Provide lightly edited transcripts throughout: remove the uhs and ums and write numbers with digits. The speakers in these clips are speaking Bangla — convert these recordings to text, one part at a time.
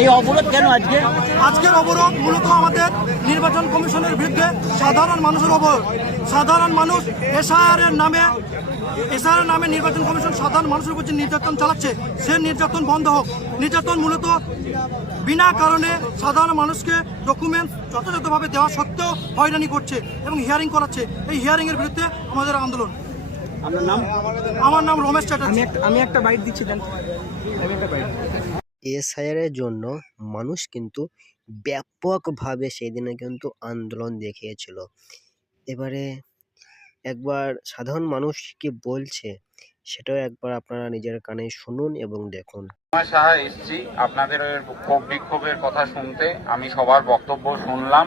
এই অবরোধ কেন আজকে? আজকের অবরোধ মূলত আমাদের নির্বাচন কমিশনের বিরুদ্ধে সাধারণ মানুষের অবরোধ। সাধারণ মানুষ এসআইআর নামে নির্বাচন কমিশন সাধারণ মানুষের উপর যে নির্যাতন চালাচ্ছে, সে নির্যাতন বন্ধ হোক। নির্যাতন মূলত বিনা কারণে সাধারণ মানুষকে ডকুমেন্টস যথাযথভাবে দেওয়া সত্ত্বেও হয়রানি করছে এবং হিয়ারিং করাচ্ছে। এই হিয়ারিংয়ের বিরুদ্ধে আমাদের আন্দোলন। আপনার নাম? আমার নাম রমেশ চ্যাটার্জি। আমি একটা বাইট দিচ্ছি, দেন। এসআইআরের জন্য মানুষ কিন্তু ব্যাপকভাবে সেদিনে কিন্তু আন্দোলন দেখিয়েছিল। এবারে একবার সাধারণ মানুষ কি বলছে সেটাও একবার আপনারা নিজের কানে শুনুন এবং দেখুন। সাহা এসছি আপনাদের ক্ষোভ বিক্ষোভের কথা শুনতে। আমি সবার বক্তব্য শুনলাম,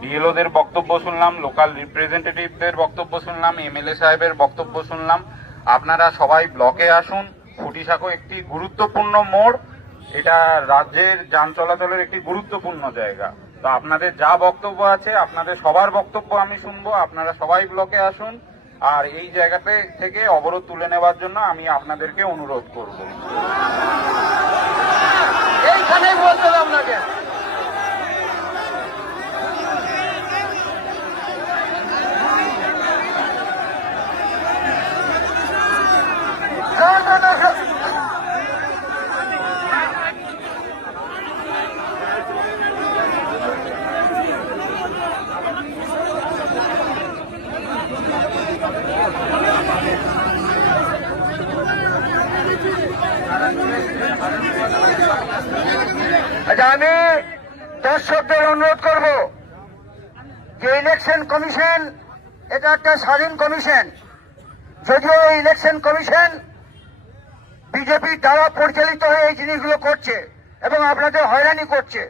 বিএলওদের বক্তব্য শুনলাম, লোকাল রিপ্রেজেন্টেটিভদের বক্তব্য শুনলাম, এমএলএ সাহেবের বক্তব্য শুনলাম। আপনারা সবাই ব্লকে আসুন। ফুটিসাঁকো একটি গুরুত্বপূর্ণ মোড়, এটা রাজ্যের যান চলাচলের একটি গুরুত্বপূর্ণ জায়গা। তো আপনাদের যা বক্তব্য আছে, আপনাদের সবার বক্তব্য আমি শুনবো। আপনারা সবাই ব্লকে আসুন, আর এই জায়গাতে থেকে অবরোধ তুলে নেওয়ার জন্য আমি আপনাদেরকে অনুরোধ করব। এইখানেই বলতে হবে আপনাকে। আমি দর্শকদের অনুরোধ করব যে ইলেকশন কমিশন এটা একটা স্বাধীন কমিশন। যদিও ইলেকশন কমিশন বিজেপি দ্বারা পরিচালিত হয়ে এই জিনিসগুলো করছে এবং আপনাদের হয়রানি করছে।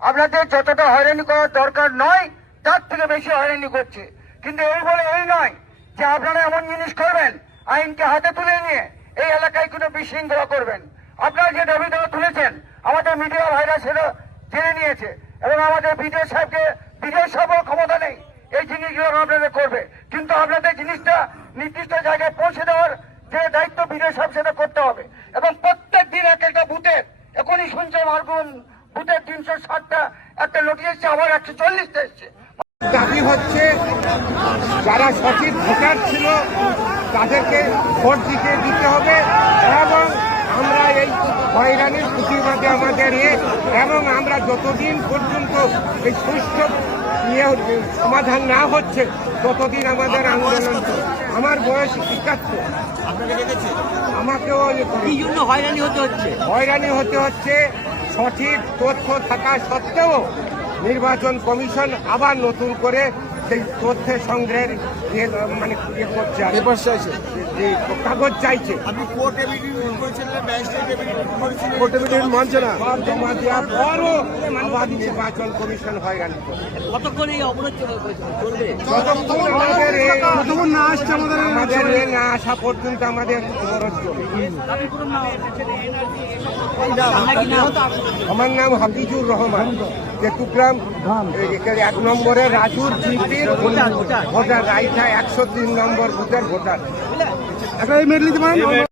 আপনাদের যতটা হয়রানি করার দরকার নয় তার থেকে বেশি হয়রানি করছে। কিন্তু এই বলে এই নয় যে আপনারা এমন জিনিস করবেন আইনকে হাতে তুলে নিয়ে এই এলাকায় কোনো বিশৃঙ্খলা করবেন। আপনারা যে দাবি দেওয়া তুলেছেন আমাদের মিডিয়া ভাইরা সেটা জেনে নিয়েছে এবং আমাদের বিডিও সাহেবের ক্ষমতা নেই এই জিনিসগুলো আপনাদের করবে। কিন্তু আপনাদের জিনিসটা নির্দিষ্ট জায়গায় পৌঁছে দেওয়ার যে দায়িত্ব বিডিও সাহেব সেটা করতে হবে এবং প্রত্যেক দিন এক একটা বুথের, এখনই শুনছেন মারগুন বুথের 360টা একটা নোটিশ এসছে, আবার 140টা এসছে। দাবি হচ্ছে যারা সঠিক ভোটার ছিল তাদেরকে ভোট দিতে হবে এবং আমরা এই হয়রানির প্রতিবাদে আমাদের এবং আমরা যতদিন পর্যন্ত এই সুষ্ঠু সমাধান না হচ্ছে ততদিন আমাদের আন্দোলন। আমার বয়স ৭১। আমাকেও হয়রানি হতে হচ্ছে সঠিক তথ্য থাকা সত্ত্বেও নির্বাচন কমিশন আবার নতুন করে সেই তথ্যের সংগ্রহের করছে, কাগজ চাইছে। মানছে না, জমা দেওয়ার পরও আবার নির্বাচন কমিশন হয়রানি করে। কতক্ষণ এই অবরোধ চলবে? যতক্ষণ আমাদের রেল না আসা পর্যন্ত আমাদের অবরোধ চলবে। আমার নাম হাফিজুর রহমান, চট্টগ্রাম 1 নম্বরের রাজুর জিপির ভোটার, রাইটা 103 নম্বর বুথের ভোটার।